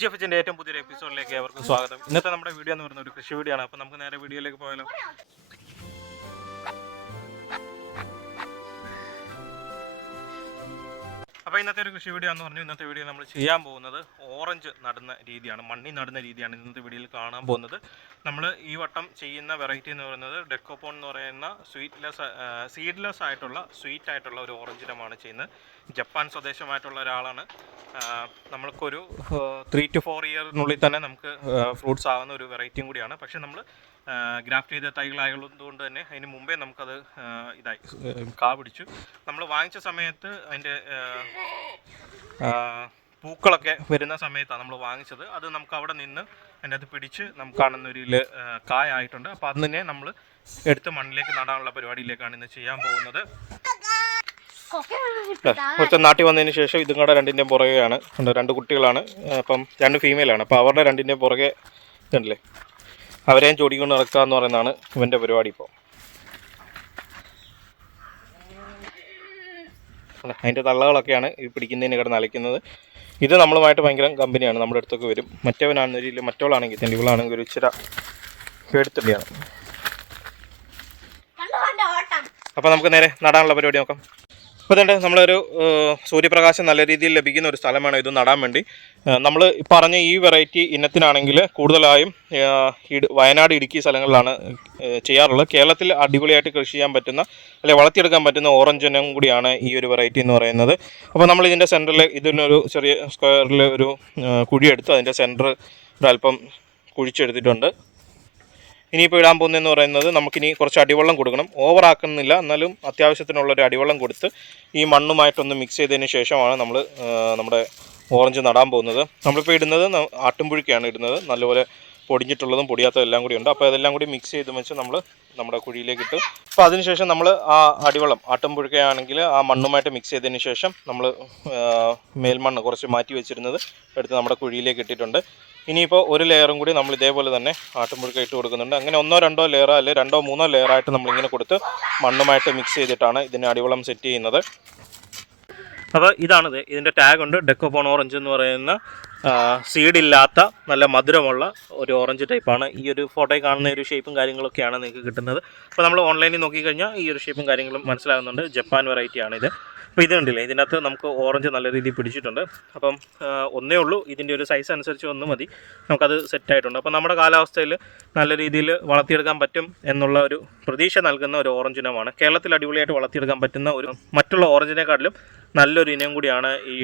GFHന്റെ ഏറ്റവും പുതിയൊരു എപ്പിസോഡിലേക്ക് ഏവർക്കും സ്വാഗതം. ഇന്നത്തെ നമ്മുടെ വീഡിയോ എന്ന് പറയുന്ന ഒരു കൃഷി വീഡിയോ ആണ്. അപ്പോൾ നമുക്ക് നേരെ വീഡിയോയിലേക്ക് പോയാലോ. അപ്പോൾ ഇന്നത്തെ ഒരു കൃഷി വീഡിയോ എന്ന് പറഞ്ഞു. ഇന്നത്തെ വീഡിയോ നമ്മൾ ചെയ്യാൻ പോകുന്നത് ഓറഞ്ച് നടുന്ന രീതിയാണ്, മണ്ണി നടുന്ന രീതിയാണ് ഇന്നത്തെ വീഡിയോയിൽ കാണാൻ പോകുന്നത്. നമ്മൾ ഈ വട്ടം ചെയ്യുന്ന വെറൈറ്റി എന്ന് പറയുന്നത് ഡെക്കോപോൺ എന്ന് പറയുന്ന സീഡ്ലെസ് ആയിട്ടുള്ള സ്വീറ്റ് ആയിട്ടുള്ള ഒരു ഓറഞ്ച് ഇനമാണ് ചെയ്യുന്നത്. ജപ്പാൻ സ്വദേശമായിട്ടുള്ള ഒരാളാണ്. നമ്മൾക്കൊരു 3 to 4 ഇയറിനുള്ളിൽ തന്നെ നമുക്ക് ഫ്രൂട്ട്സ് ആവുന്ന ഒരു വെറൈറ്റിയും കൂടിയാണ്. പക്ഷേ നമ്മൾ ഗ്രാഫ്റ്റ് ചെയ്ത തൈകളായതുകൊണ്ട് തന്നെ അതിന് മുമ്പേ നമുക്കത് കാ പിടിച്ചു. നമ്മൾ വാങ്ങിച്ച സമയത്ത് അതിൻ്റെ പൂക്കളൊക്കെ വരുന്ന സമയത്താണ് നമ്മൾ വാങ്ങിച്ചത്. അത് നമുക്ക് അവിടെ നിന്ന് അതിൻ്റെ അത് പിടിച്ച് നമുക്ക് കാണുന്ന ഒരു കായായിട്ടുണ്ട്. അപ്പോൾ അത് തന്നെ നമ്മൾ എടുത്ത് മണ്ണിലേക്ക് നടാനുള്ള പരിപാടിയിലേക്കാണ് ഇന്ന് ചെയ്യാൻ പോകുന്നത്. കുറച്ച് നാട്ടിൽ വന്നതിന് ശേഷം ഇതും കൂടെ രണ്ടിൻ്റെയും പുറകെയാണ്. 2 കുട്ടികളാണ്, അപ്പം 2 ഫീമെയിലാണ്. അപ്പോൾ അവരുടെ രണ്ടിൻ്റെയും പുറകെ ഇതുണ്ടല്ലേ, അവരെയും ചൊടിക്കൊണ്ട് നടക്കുക എന്ന് പറയുന്നതാണ് ഇവൻ്റെ പരിപാടി. ഇപ്പോൾ അതിൻ്റെ തള്ളകളൊക്കെയാണ് ഈ പിടിക്കുന്നതിന് കിടന്ന് അലയ്ക്കുന്നത്. ഇത് നമ്മളുമായിട്ട് ഭയങ്കര കമ്പനിയാണ്, നമ്മുടെ അടുത്തൊക്കെ വരും. മറ്റവനാണെന്ന രീതിയിൽ മറ്റവളാണെങ്കിൽ തന്നെ ഇവളാണെങ്കിൽ ഒരു ഇച്ചിര പേടിത്തണ്ടിയാണ്. അപ്പോൾ നമുക്ക് നേരെ നടാനുള്ള പരിപാടി നോക്കാം. അപ്പോൾ ഇതുണ്ട്, നമ്മളൊരു സൂര്യപ്രകാശം നല്ല രീതിയിൽ ലഭിക്കുന്ന ഒരു സ്ഥലമാണ് ഇത് നടാൻ വേണ്ടി. നമ്മൾ പറഞ്ഞ ഈ വെറൈറ്റി ഇനത്തിനാണെങ്കിൽ കൂടുതലായും വയനാട്, ഇടുക്കി സ്ഥലങ്ങളിലാണ് ചെയ്യാറുള്ളത്. കേരളത്തിൽ അടിപൊളിയായിട്ട് കൃഷി ചെയ്യാൻ പറ്റുന്ന അല്ലെങ്കിൽ വളർത്തിയെടുക്കാൻ പറ്റുന്ന ഓറഞ്ച് ഇനം കൂടിയാണ് ഈ ഒരു വെറൈറ്റി എന്ന് പറയുന്നത്. അപ്പോൾ നമ്മൾ ഇതിൻ്റെ സെൻറ്ററിൽ ഇതിനൊരു ചെറിയ സ്ക്വയറിൽ ഒരു കുഴിയെടുത്ത് അതിൻ്റെ സെൻറ്റർ ഒരല്പം കുഴിച്ചെടുത്തിട്ടുണ്ട്. ഇനിയിപ്പോൾ ഇടാൻ പോകുന്നതെന്ന് പറയുന്നത് നമുക്കിനി കുറച്ച് അടിവെള്ളം കൊടുക്കണം. ഓവറാക്കുന്നില്ല, എന്നാലും അത്യാവശ്യത്തിനുള്ളൊരു അടിവെള്ളം കൊടുത്ത് ഈ മണ്ണുമായിട്ടൊന്ന് മിക്സ് ചെയ്തതിന് ശേഷമാണ് നമ്മൾ നമ്മുടെ ഓറഞ്ച് നടാൻ പോകുന്നത്. നമ്മളിപ്പോൾ ഇടുന്നത് ആട്ടുംപുഴുക്കയാണ് ഇടുന്നത്. നല്ലപോലെ പൊടിഞ്ഞിട്ടുള്ളതും പൊടിയാത്തതും എല്ലാം കൂടി ഉണ്ട്. അപ്പോൾ അതെല്ലാം കൂടി മിക്സ് ചെയ്ത് വെച്ച് നമ്മൾ നമ്മുടെ കുഴിയിലേക്ക് ഇട്ടു. അപ്പോൾ അതിനുശേഷം നമ്മൾ ആ അടിവെള്ളം ആട്ടുംപുഴുക്കയാണെങ്കിൽ ആ മണ്ണുമായിട്ട് മിക്സ് ചെയ്തതിന് ശേഷം നമ്മൾ മേൽമണ്ണ് കുറച്ച് മാറ്റി വെച്ചിരുന്നത് എടുത്ത് നമ്മുടെ കുഴിയിലേക്ക് ഇട്ടിട്ടുണ്ട്. ഇനിയിപ്പോൾ ഒരു ലെയറും കൂടി നമ്മൾ ഇതേപോലെ തന്നെ ആട്ടുംപുഴുക്ക ഇട്ട് കൊടുക്കുന്നുണ്ട്. അങ്ങനെ 1 or 2 ലെയർ അല്ലെങ്കിൽ 2 or 3 ലെയറായിട്ട് നമ്മളിങ്ങനെ കൊടുത്ത് മണ്ണുമായിട്ട് മിക്സ് ചെയ്തിട്ടാണ് ഇതിന് അടിവെള്ളം സെറ്റ് ചെയ്യുന്നത്. അപ്പോൾ ഇതാണിത്, ഇതിൻ്റെ ടാഗുണ്ട് ഡെക്കോപോൺ ഓറഞ്ച് എന്ന് പറയുന്ന സീഡില്ലാത്ത നല്ല മധുരമുള്ള ഒരു ഓറഞ്ച് ടൈപ്പാണ്. ഈ ഒരു ഫോട്ടോയിൽ കാണുന്ന ഒരു ഷേപ്പും കാര്യങ്ങളൊക്കെയാണ് നിങ്ങൾക്ക് കിട്ടുന്നത്. അപ്പോൾ നമ്മൾ ഓൺലൈനിൽ നോക്കിക്കഴിഞ്ഞാൽ ഈ ഒരു ഷേപ്പും കാര്യങ്ങളും മനസ്സിലാകുന്നുണ്ട്. ജപ്പാൻ വെറൈറ്റിയാണിത്. അപ്പോൾ ഇത് കണ്ടില്ലേ, ഇതിനകത്ത് നമുക്ക് ഓറഞ്ച് നല്ല രീതിയിൽ പിടിച്ചിട്ടുണ്ട്. അപ്പം ഒന്നേ ഉള്ളൂ, ഇതിൻ്റെ ഒരു സൈസ് അനുസരിച്ച് ഒന്ന് മതി, നമുക്കത് സെറ്റായിട്ടുണ്ട്. അപ്പോൾ നമ്മുടെ കാലാവസ്ഥയിൽ നല്ല രീതിയിൽ വളർത്തിയെടുക്കാൻ പറ്റും എന്നുള്ള ഒരു പ്രതീക്ഷ നൽകുന്ന ഒരു ഓറഞ്ച് ഇനമാണ്. കേരളത്തിൽ അടിപൊളിയായിട്ട് വളർത്തിയെടുക്കാൻ പറ്റുന്ന ഒരു മറ്റുള്ള ഓറഞ്ചിനെക്കാട്ടിലും നല്ലൊരു ഇനം കൂടിയാണ് ഈ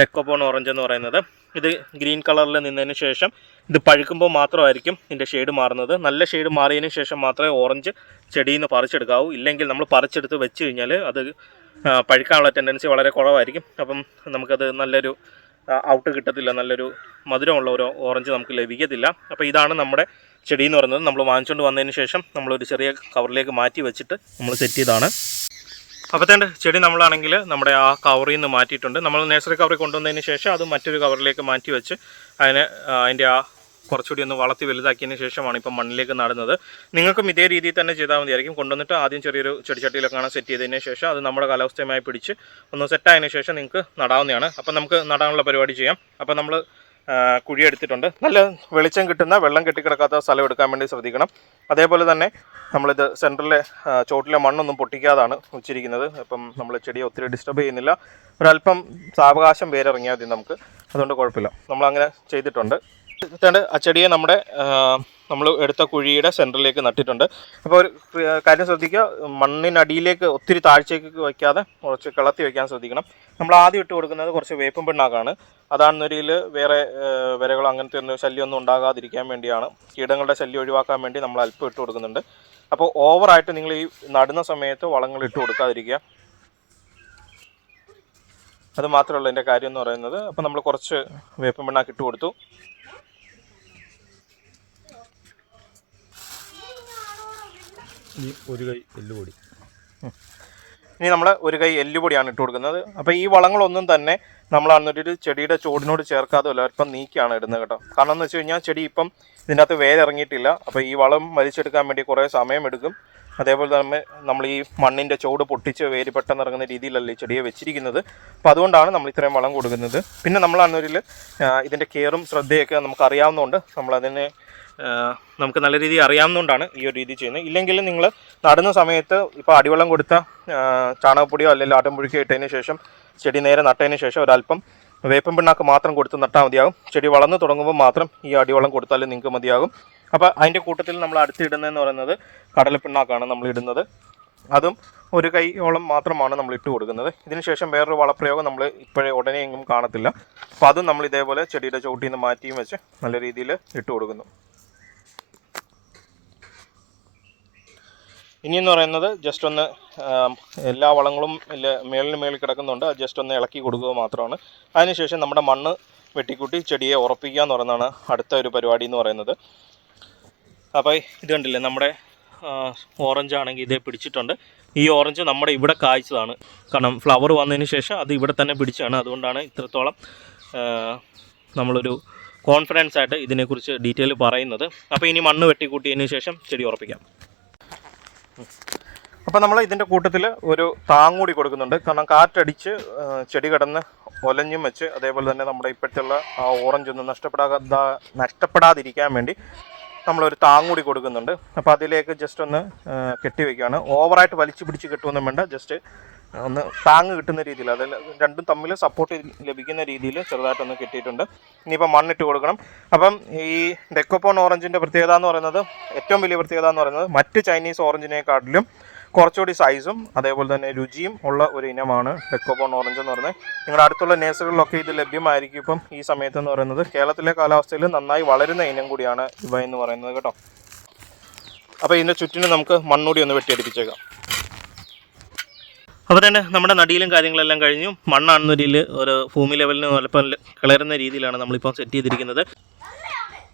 ഡെക്കോപോൺ ഓറഞ്ച് എന്ന് പറയുന്നത്. ഇത് ഗ്രീൻ കളറിൽ നിന്നതിന് ശേഷം ഇത് പഴുക്കുമ്പോൾ മാത്രമായിരിക്കും ഇതിൻ്റെ ഷെയ്ഡ് മാറുന്നത്. നല്ല ഷെയ്ഡ് മാറിയതിന് ശേഷം മാത്രമേ ഓറഞ്ച് ചെടിയിൽ നിന്ന് പറിച്ചെടുക്കാവൂ. ഇല്ലെങ്കിൽ നമ്മൾ പറിച്ചെടുത്ത് വെച്ച് കഴിഞ്ഞാൽ അത് പഴുക്കാനുള്ള ടെൻഡൻസി വളരെ കുറവായിരിക്കും. അപ്പം നമുക്കത് നല്ലൊരു ഔട്ട് കിട്ടത്തില്ല, നല്ലൊരു മധുരമുള്ള ഒരു ഓറഞ്ച് നമുക്ക് ലഭിക്കത്തില്ല. അപ്പോൾ ഇതാണ് നമ്മുടെ ചെടി എന്ന് പറയുന്നത്. നമ്മൾ വാങ്ങിച്ചുകൊണ്ട് വന്നതിന് ശേഷം നമ്മളൊരു ചെറിയ കവറിലേക്ക് മാറ്റി വെച്ചിട്ട് നമ്മൾ സെറ്റ് ചെയ്താണ്. അപ്പോഴത്തേണ്ട ചെടി നമ്മളാണെങ്കിൽ നമ്മുടെ ആ കവറിൽ നിന്ന് മാറ്റിയിട്ടുണ്ട്. നമ്മൾ നഴ്സറി കവറിൽ കൊണ്ടുവന്നതിന് ശേഷം അത് മറ്റൊരു കവറിലേക്ക് മാറ്റി വെച്ച് അതിൻ്റെ ആ കുറച്ചുകൂടി ഒന്ന് വളർത്തി വലുതാക്കിയതിന് ശേഷമാണ് ഇപ്പം മണ്ണിലേക്ക് നടുന്നത്. നിങ്ങൾക്കും ഇതേ രീതിയിൽ തന്നെ ചെയ്താൽ മതിയായിരിക്കും. കൊണ്ടുവന്നിട്ട് ആദ്യം ചെറിയൊരു ചെടിച്ചട്ടിയിലൊക്കെയാണ് സെറ്റ് ചെയ്തതിന് ശേഷം അത് നമ്മുടെ കാലാവസ്ഥയുമായി പിടിച്ച് ഒന്ന് സെറ്റായതിന് ശേഷം നിങ്ങൾക്ക് നടാവുന്നതാണ്. അപ്പം നമുക്ക് നടാനുള്ള പരിപാടി ചെയ്യാം. അപ്പം നമ്മൾ കുഴി എടുത്തിട്ടുണ്ട്. നല്ല വെളിച്ചം കിട്ടുന്ന, വെള്ളം കെട്ടിക്കിടക്കാത്ത സ്ഥലം എടുക്കാൻ വേണ്ടി ശ്രദ്ധിക്കണം. അതേപോലെ തന്നെ നമ്മളിത് സെൻറ്ററിലെ ചോട്ടിലെ മണ്ണൊന്നും പൊട്ടിക്കാതാണ് വെച്ചിരിക്കുന്നത്. അപ്പം നമ്മൾ ചെടിയെ ഒത്തിരി ഡിസ്റ്റർബ് ചെയ്യുന്നില്ല. ഒരല്പം സാവകാശം വേരിറങ്ങിയാൽ മതി നമുക്ക്, അതുകൊണ്ട് കുഴപ്പമില്ല. നമ്മളങ്ങനെ ചെയ്തിട്ടുണ്ട്. ആ ചെടിയെ നമ്മൾ എടുത്ത കുഴിയുടെ സെൻറ്ററിലേക്ക് നട്ടിട്ടുണ്ട്. അപ്പോൾ ഒരു കാര്യം ശ്രദ്ധിക്കുക, മണ്ണിനടിയിലേക്ക് ഒത്തിരി താഴ്ചയ്ക്ക് വയ്ക്കാതെ കുറച്ച് കിളത്തി വയ്ക്കാൻ ശ്രദ്ധിക്കണം. നമ്മൾ ആദ്യം ഇട്ട് കൊടുക്കുന്നത് കുറച്ച് വേപ്പും പിണ്ണാക്കാണ്. അതാണെന്നൊരിൽ വേറെ വിരകളോ അങ്ങനത്തെ ഒന്നും ശല്യമൊന്നും ഉണ്ടാകാതിരിക്കാൻ വേണ്ടിയാണ്. കീടങ്ങളുടെ ശല്യം ഒഴിവാക്കാൻ വേണ്ടി നമ്മൾ അല്പം ഇട്ട് കൊടുക്കുന്നുണ്ട്. അപ്പോൾ ഓവറായിട്ട് നിങ്ങൾ ഈ നടുന്ന സമയത്ത് വളങ്ങൾ ഇട്ട് കൊടുക്കാതിരിക്കുക. അത് മാത്രമല്ല എൻ്റെ കാര്യം എന്ന് പറയുന്നത്. അപ്പോൾ നമ്മൾ കുറച്ച് വേപ്പും പിണ്ണാക്ക് ഇട്ട് കൊടുത്തു. ഒരു കൈ എല്ലുപൊടി. ഇനി നമ്മൾ ഒരു കൈ എല്ലുപൊടിയാണ് ഇട്ട് കൊടുക്കുന്നത്. അപ്പോൾ ഈ വളങ്ങളൊന്നും തന്നെ നമ്മളാണെന്നൊരു ചെടിയുടെ ചോടിനോട് ചേർക്കാതെ അല്പം നീക്കിയാണ് ഇടുന്നത് കേട്ടോ. കാരണം എന്ന് വെച്ച് കഴിഞ്ഞാൽ ചെടി ഇപ്പം ഇതിൻ്റെ അകത്ത് വേരിറങ്ങിയിട്ടില്ല. അപ്പോൾ ഈ വളം വലിച്ചെടുക്കാൻ വേണ്ടി കുറേ സമയമെടുക്കും. അതേപോലെ തന്നെ നമ്മൾ ഈ മണ്ണിൻ്റെ ചുവട് പൊട്ടിച്ച് വേര് പെട്ടെന്ന് ഇറങ്ങുന്ന രീതിയിലല്ല ഈ ചെടിയെ വെച്ചിരിക്കുന്നത്. അപ്പോൾ അതുകൊണ്ടാണ് നമ്മൾ ഇത്രയും വളം കൊടുക്കുന്നത്. പിന്നെ നമ്മൾ അന്നൊരിൽ ഇതിൻ്റെ കെയറും ശ്രദ്ധയൊക്കെ നമുക്ക് അറിയാവുന്നതുകൊണ്ട് നമ്മളതിനെ നമുക്ക് നല്ല രീതിയിൽ അറിയാവുന്നതുകൊണ്ടാണ് ഈ ഒരു രീതി ചെയ്യുന്നത്. ഇല്ലെങ്കിൽ നിങ്ങൾ നടുന്ന സമയത്ത് ഇപ്പോൾ അടിവെള്ളം കൊടുത്ത ചാണകപ്പൊടിയോ അല്ലെങ്കിൽ ആട്ടുംപുഴുക്കോ ഇട്ടതിന് ശേഷം ചെടി നേരെ നട്ടതിന് ശേഷം ഒരല്പം വേപ്പൻ പിണ്ണാക്ക് മാത്രം കൊടുത്ത് നട്ടാൽ മതിയാകും. ചെടി വളർന്ന് തുടങ്ങുമ്പോൾ മാത്രം ഈ അടിവെള്ളം കൊടുത്താലും നിങ്ങൾക്ക് മതിയാകും. അപ്പോൾ അതിൻ്റെ കൂട്ടത്തിൽ നമ്മൾ അടുത്തിടുന്നതെന്ന് പറയുന്നത് കടലപ്പിണ്ണാക്കാണ് നമ്മൾ ഇടുന്നത്. അതും ഒരു കൈയോളം മാത്രമാണ് നമ്മൾ ഇട്ട് കൊടുക്കുന്നത്. ഇതിന് ശേഷം വേറൊരു വളപ്രയോഗം നമ്മൾ ഇപ്പോഴേ ഉടനെ എങ്ങും കാണത്തില്ല. അപ്പോൾ അതും നമ്മൾ ഇതേപോലെ ചെടിയുടെ ചുവട്ടിൽ നിന്ന് മാറ്റിയും വെച്ച് നല്ല രീതിയിൽ ഇട്ട് കൊടുക്കുന്നു. ഇനിയെന്ന് പറയുന്നത് ജസ്റ്റ് ഒന്ന് എല്ലാ വളങ്ങളും മേളിൽ കിടക്കുന്നുണ്ട്, അത് ജസ്റ്റ് ഒന്ന് ഇളക്കി കൊടുക്കുക മാത്രമാണ്. അതിനുശേഷം നമ്മുടെ മണ്ണ് വെട്ടിക്കൂട്ടി ചെടിയെ ഉറപ്പിക്കുക എന്ന് പറയുന്നതാണ് അടുത്ത ഒരു പരിപാടി എന്ന് പറയുന്നത്. അപ്പോൾ ഇത് കണ്ടില്ലേ, നമ്മുടെ ഓറഞ്ച് ആണെങ്കിൽ ഇതേ പിടിച്ചിട്ടുണ്ട്. ഈ ഓറഞ്ച് നമ്മുടെ ഇവിടെ കായ്ച്ചതാണ്. കാരണം ഫ്ലവർ വന്നതിന് ശേഷം അത് ഇവിടെ തന്നെ പിടിച്ചാണ്. അതുകൊണ്ടാണ് ഇത്രത്തോളം നമ്മളൊരു കോൺഫിഡൻസ് ആയിട്ട് ഇതിനെക്കുറിച്ച് ഡീറ്റെയിൽ പറയുന്നത്. അപ്പോൾ ഇനി മണ്ണ് വെട്ടിക്കൂട്ടിയതിന് ശേഷം ചെടി ഉറപ്പിക്കാം. അപ്പോൾ നമ്മൾ ഇതിൻ്റെ കൂട്ടത്തിൽ ഒരു താങ്ങൂടി കൊടുക്കുന്നുണ്ട്. കാരണം കാറ്റടിച്ച് ചെടി കിടന്ന് ഒലഞ്ഞും വെച്ച് അതേപോലെ തന്നെ നമ്മുടെ ഇപ്പോഴത്തുള്ള ആ ഓറഞ്ച് ഒന്നും നഷ്ടപ്പെടാതിരിക്കാൻ വേണ്ടി നമ്മളൊരു താങ്ങൂടി കൊടുക്കുന്നുണ്ട്. അപ്പോൾ അതിലേക്ക് ജസ്റ്റ് ഒന്ന് കെട്ടി വയ്ക്കുകയാണ്. ഓവറായിട്ട് വലിച്ചു പിടിച്ച് കെട്ടുമൊന്നും വേണ്ട, ജസ്റ്റ് ഒന്ന് താങ്ങ് കിട്ടുന്ന രീതിയിൽ, അതിൽ രണ്ടും തമ്മിൽ സപ്പോർട്ട് ലഭിക്കുന്ന രീതിയിൽ ചെറുതായിട്ടൊന്ന് കെട്ടിയിട്ടുണ്ട്. ഇനിയിപ്പോൾ മണ്ണിട്ട് കൊടുക്കണം. അപ്പം ഈ ഡെക്കോപോൺ ഓറഞ്ചിൻ്റെ പ്രത്യേകത എന്ന് പറയുന്നത്, ഏറ്റവും വലിയ പ്രത്യേകത എന്ന് പറയുന്നത് മറ്റ് ചൈനീസ് ഓറഞ്ചിനെക്കാട്ടിലും കുറച്ചുകൂടി സൈസും അതേപോലെ തന്നെ രുചിയും ഉള്ള ഒരു ഇനമാണ് ഡെക്കോപോൺ ഓറഞ്ച് എന്ന് പറയുന്നത്. നിങ്ങളുടെ അടുത്തുള്ള നേഴ്സറികളിലൊക്കെ ഇത് ലഭ്യമായിരിക്കും. ഇപ്പം ഈ സമയത്ത് എന്ന് പറയുന്നത് കേരളത്തിലെ കാലാവസ്ഥയിൽ നന്നായി വളരുന്ന ഇനം കൂടിയാണ് ഇവ എന്ന് പറയുന്നത് കേട്ടോ. അപ്പോൾ ഇതിൻ്റെ ചുറ്റിനും നമുക്ക് മണ്ണൂടി ഒന്ന് വെട്ടിയടിപ്പിച്ചേക്കാം. അപ്പോൾ തന്നെ നമ്മുടെ നടിയിലും കാര്യങ്ങളെല്ലാം കഴിഞ്ഞു. മണ്ണാണെന്നൊരിൽ ഒരു ഭൂമി ലെവലിന് വലപ്പം കിളറുന്ന രീതിയിലാണ് നമ്മളിപ്പോൾ സെറ്റ് ചെയ്തിരിക്കുന്നത്.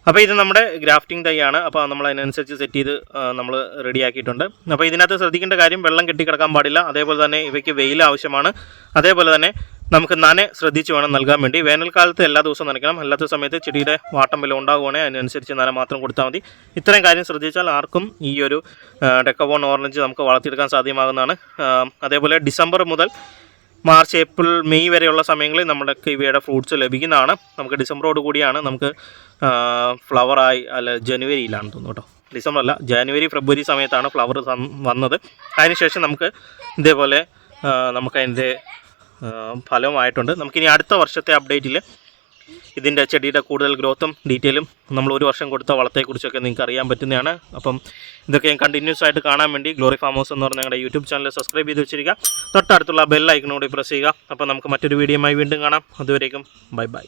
അപ്പോൾ ഇത് നമ്മുടെ ഗ്രാഫ്റ്റിംഗ് തൈ ആണ്. അപ്പോൾ നമ്മൾ അതിനനുസരിച്ച് സെറ്റ് ചെയ്ത് നമ്മൾ റെഡിയാക്കിയിട്ടുണ്ട്. അപ്പോൾ ഇതിനകത്ത് ശ്രദ്ധിക്കേണ്ട കാര്യം, വെള്ളം കെട്ടിക്കിടക്കാൻ പാടില്ല. അതേപോലെ തന്നെ ഇവയ്ക്ക് വെയിൽ ആവശ്യമാണ്. അതേപോലെ തന്നെ നമുക്ക് ശ്രദ്ധിച്ച് വേണം നൽകാൻ വേണ്ടി. വേനൽക്കാലത്ത് എല്ലാ ദിവസവും നനയ്ക്കണം. അല്ലാത്ത സമയത്ത് ചെടിയുടെ വാട്ടം വല്ലതും ഉണ്ടാകുവാണെങ്കിൽ അതിനനുസരിച്ച് നന മാത്രം കൊടുത്താൽ മതി. ഇത്രയും കാര്യം ശ്രദ്ധിച്ചാൽ ആർക്കും ഈ ഒരു ഡെക്കോപോൺ ഓറഞ്ച് നമുക്ക് വളർത്തിയെടുക്കാൻ സാധ്യമാകുന്നതാണ്. അതേപോലെ ഡിസംബർ മുതൽ മാർച്ച്, ഏപ്രിൽ, മെയ് വരെയുള്ള സമയങ്ങളിൽ നമ്മൾക്ക് ഇവയുടെ ഫ്രൂട്ട്സ് ലഭിക്കുന്നതാണ്. നമുക്ക് ഡിസംബറോട് കൂടിയാണ് നമുക്ക് ഫ്ലവറായി, അല്ല ജനുവരിയിലാണ് തോന്നുന്നു കേട്ടോ, ഡിസംബർ അല്ല, ജനുവരി ഫെബ്രുവരി സമയത്താണ് ഫ്ലവർ വന്നത്. അതിനുശേഷം നമുക്ക് ഇതേപോലെ നമുക്കതിൻ്റെ ഫലമായിട്ടുണ്ട്. നമുക്കിനി അടുത്ത വർഷത്തെ അപ്ഡേറ്റിൽ ഇതിൻ്റെ ചെടിയുടെ കൂടുതൽ ഗ്രോത്തും ഡീറ്റെയിലും നമ്മൾ ഒരു വർഷം കൊടുത്ത വളത്തെക്കുറിച്ചൊക്കെ നിങ്ങൾക്ക് അറിയാൻ പറ്റുന്നതാണ്. അപ്പം ഇതൊക്കെ കണ്ടിന്യൂസ് ആയിട്ട് കാണാൻ വേണ്ടി ഗ്ലോറി ഫാം ഹൗസ് എന്ന് പറഞ്ഞ ഞങ്ങളുടെ യൂട്യൂബ് ചാനൽ സബ്സ്ക്രൈബ് ചെയ്ത് വെച്ചിരിക്കുക. തൊട്ടടുത്തുള്ള ബെൽ ഐക്കൺ കൂടി പ്രസ് ചെയ്യുക. അപ്പോൾ നമുക്ക് മറ്റൊരു വീഡിയോയുമായി വീണ്ടും കാണാം. അതുവരേക്കും ബൈ ബൈ.